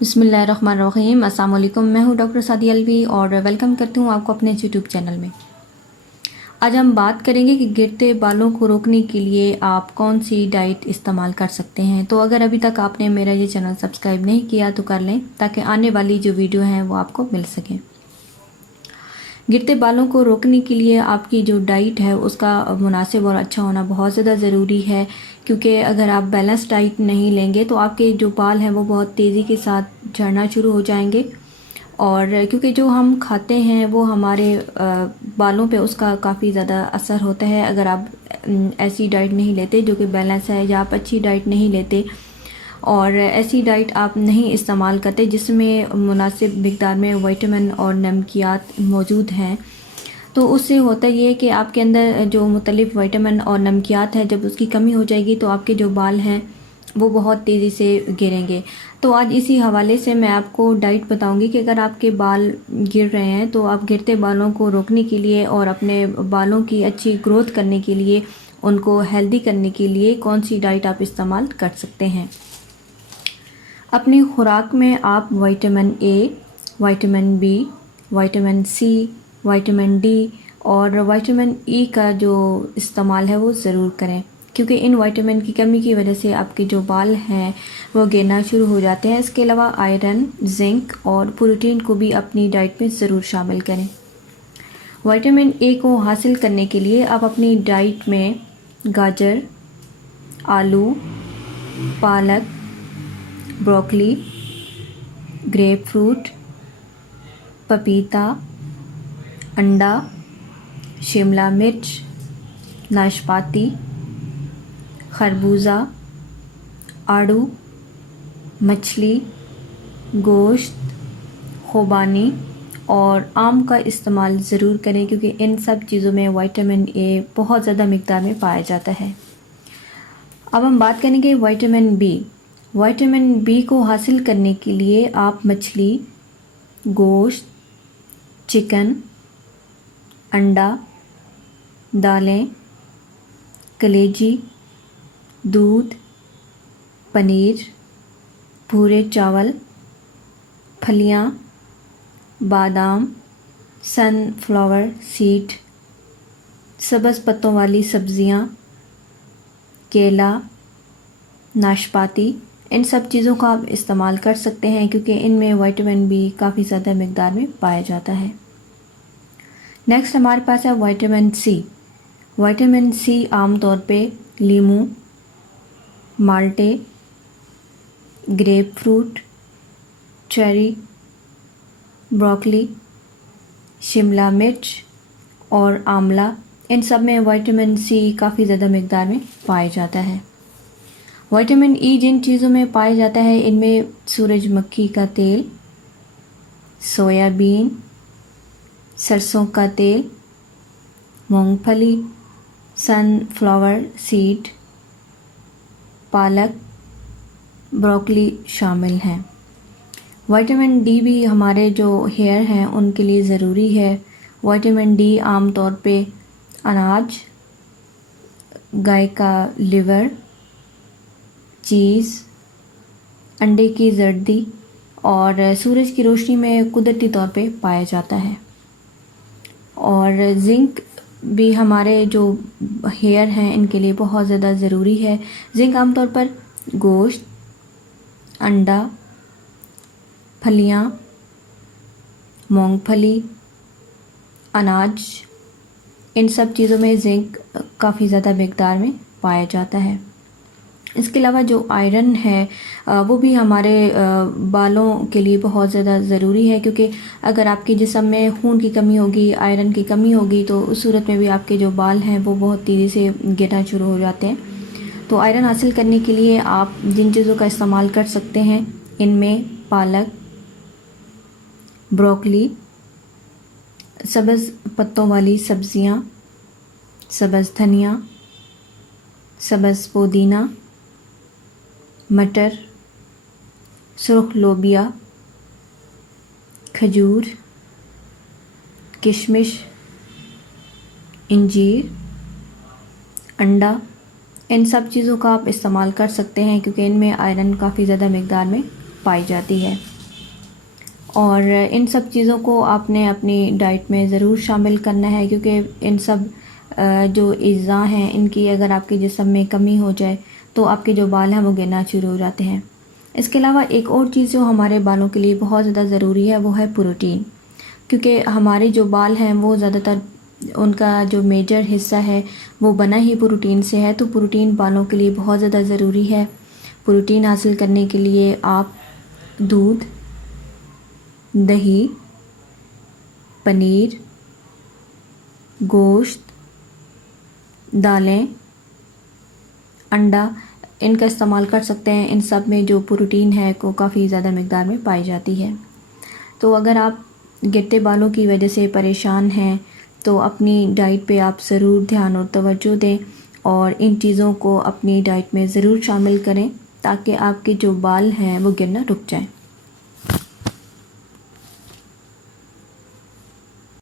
बिस्मिल्लाहिर्रहमानिर्रहीम। अस्सलाम वालेकुम। मैं हूँ डॉक्टर सादिया अलवी और वेलकम करती हूँ आपको अपने यूट्यूब चैनल में। आज हम बात करेंगे कि गिरते बालों को रोकने के लिए आप कौन सी डाइट इस्तेमाल कर सकते हैं। तो अगर अभी तक आपने मेरा ये चैनल सब्सक्राइब नहीं किया तो कर लें, ताकि आने वाली जो वीडियो हैं वो आपको मिल सकें। गिरते बालों को रोकने के लिए आपकी जो डाइट है उसका मुनासिब और अच्छा होना बहुत ज़्यादा ज़रूरी है, क्योंकि अगर आप बैलेंस डाइट नहीं लेंगे तो आपके जो बाल हैं वो बहुत तेज़ी के साथ झड़ना शुरू हो जाएंगे। और क्योंकि जो हम खाते हैं वो हमारे बालों पे उसका काफ़ी ज़्यादा असर होता है। अगर आप ऐसी डाइट नहीं लेते जो कि बैलेंस है, या आप अच्छी डाइट नहीं लेते और ऐसी डाइट आप नहीं इस्तेमाल करते जिसमें मुनासिब मिक़दार में विटामिन और नमकियात मौजूद हैं, तो उससे होता ये है कि आपके अंदर जो मुख्तलिफ़ विटामिन और नमकियात है, जब उसकी कमी हो जाएगी तो आपके जो बाल हैं वो बहुत तेज़ी से गिरेंगे। तो आज इसी हवाले से मैं आपको डाइट बताऊंगी कि अगर आपके बाल गिर रहे हैं तो आप गिरते बालों को रोकने के लिए और अपने बालों की अच्छी ग्रोथ करने के लिए, उनको हेल्दी करने के लिए कौन सी डाइट आप इस्तेमाल कर सकते हैं। अपनी खुराक में आप vitamin A, vitamin B, vitamin C, vitamin D और विटामिन ई का जो इस्तेमाल है वो ज़रूर करें, क्योंकि इन विटामिन की कमी की वजह से आपके जो बाल हैं वो गिरना शुरू हो जाते हैं। इसके अलावा आयरन, जिंक और प्रोटीन को भी अपनी डाइट में ज़रूर शामिल करें। विटामिन ए को हासिल करने के लिए आप अपनी डाइट में गाजर, आलू, पालक, ब्रोकली, ग्रेप फ्रूट, पपीता, अंडा, शिमला मिर्च, नाशपाती, खरबूजा, आड़ू, मछली, गोश्त, खुबानी और आम का इस्तेमाल ज़रूर करें, क्योंकि इन सब चीज़ों में विटामिन ए बहुत ज़्यादा मिक़दार में पाया जाता है। अब हम बात करेंगे विटामिन बी। विटामिन बी को हासिल करने के लिए आप मछली, गोश्त, चिकन, अंडा, दालें, कलेजी, दूध, पनीर, भूरे चावल, फलियां, बादाम, सनफ्लावर सीड, सब्ज़ पत्तों वाली सब्ज़ियां, केला, नाशपाती, इन सब चीज़ों का आप इस्तेमाल कर सकते हैं, क्योंकि इनमें विटामिन बी काफ़ी ज़्यादा मिक़दार में पाया जाता है। नेक्स्ट हमारे पास है विटामिन सी। विटामिन सी आमतौर पे लीमू, माल्टे, ग्रेप फ्रूट, चेरी, ब्रोकली, शिमला मिर्च और आंवला, इन सब में विटामिन सी काफ़ी ज़्यादा मिक़दार में पाया जाता है। विटामिन ई जिन चीज़ों में पाया जाता है इनमें सूरजमुखी का तेल, सोयाबीन, सरसों का तेल, मूंगफली, सनफ्लावर सीड, पालक, ब्रोकली शामिल हैं। विटामिन डी भी हमारे जो हेयर हैं उनके लिए ज़रूरी है। विटामिन डी आमतौर पे अनाज, गाय का लिवर, चीज़, अंडे की जर्दी और सूरज की रोशनी में कुदरती तौर पे पाया जाता है। और जिंक भी हमारे जो हेयर हैं इनके लिए बहुत ज़्यादा ज़रूरी है। जिंक आमतौर पर गोश्त, अंडा, फलियां, मूंगफली, अनाज, इन सब चीज़ों में जिंक काफ़ी ज़्यादा मिक़दार में पाया जाता है। इसके अलावा जो आयरन है वो भी हमारे बालों के लिए बहुत ज़्यादा ज़रूरी है, क्योंकि अगर आपके जिस्म में खून की कमी होगी, आयरन की कमी होगी, तो उस सूरत में भी आपके जो बाल हैं वो बहुत तेज़ी से गिरना शुरू हो जाते हैं। तो आयरन हासिल करने के लिए आप जिन चीज़ों का इस्तेमाल कर सकते हैं इनमें पालक, ब्रोकली, सब्ज़ पत्तों वाली सब्ज़ियाँ, सब्ज़ धनिया, सब्ज़ पुदीना, मटर, सुर्ख लोबिया, खजूर, किशमिश, इंजीर, अंडा, इन सब चीज़ों का आप इस्तेमाल कर सकते हैं, क्योंकि इनमें आयरन काफ़ी ज़्यादा मिक़दार में पाई जाती है। और इन सब चीज़ों को आपने अपनी डाइट में ज़रूर शामिल करना है, क्योंकि इन सब जो अज़ा हैं इनकी अगर आपके जिस्म में कमी हो जाए तो आपके जो बाल हैं वो गिरना शुरू हो जाते हैं। इसके अलावा एक और चीज़ जो हमारे बालों के लिए बहुत ज़्यादा ज़रूरी है वो है प्रोटीन, क्योंकि हमारे जो बाल हैं वो ज़्यादातर उनका जो मेजर हिस्सा है वो बना ही प्रोटीन से है। तो प्रोटीन बालों के लिए बहुत ज़्यादा ज़रूरी है। प्रोटीन हासिल करने के लिए आप दूध, दही, पनीर, गोश्त, दालें, अंडा इनका इस्तेमाल कर सकते हैं। इन सब में जो प्रोटीन है को काफ़ी ज़्यादा मिक़दार में पाई जाती है। तो अगर आप गिरते बालों की वजह से परेशान हैं तो अपनी डाइट पे आप ज़रूर ध्यान और तवज्जो दें और इन चीज़ों को अपनी डाइट में ज़रूर शामिल करें ताकि आपके जो बाल हैं वो गिरना रुक जाएं।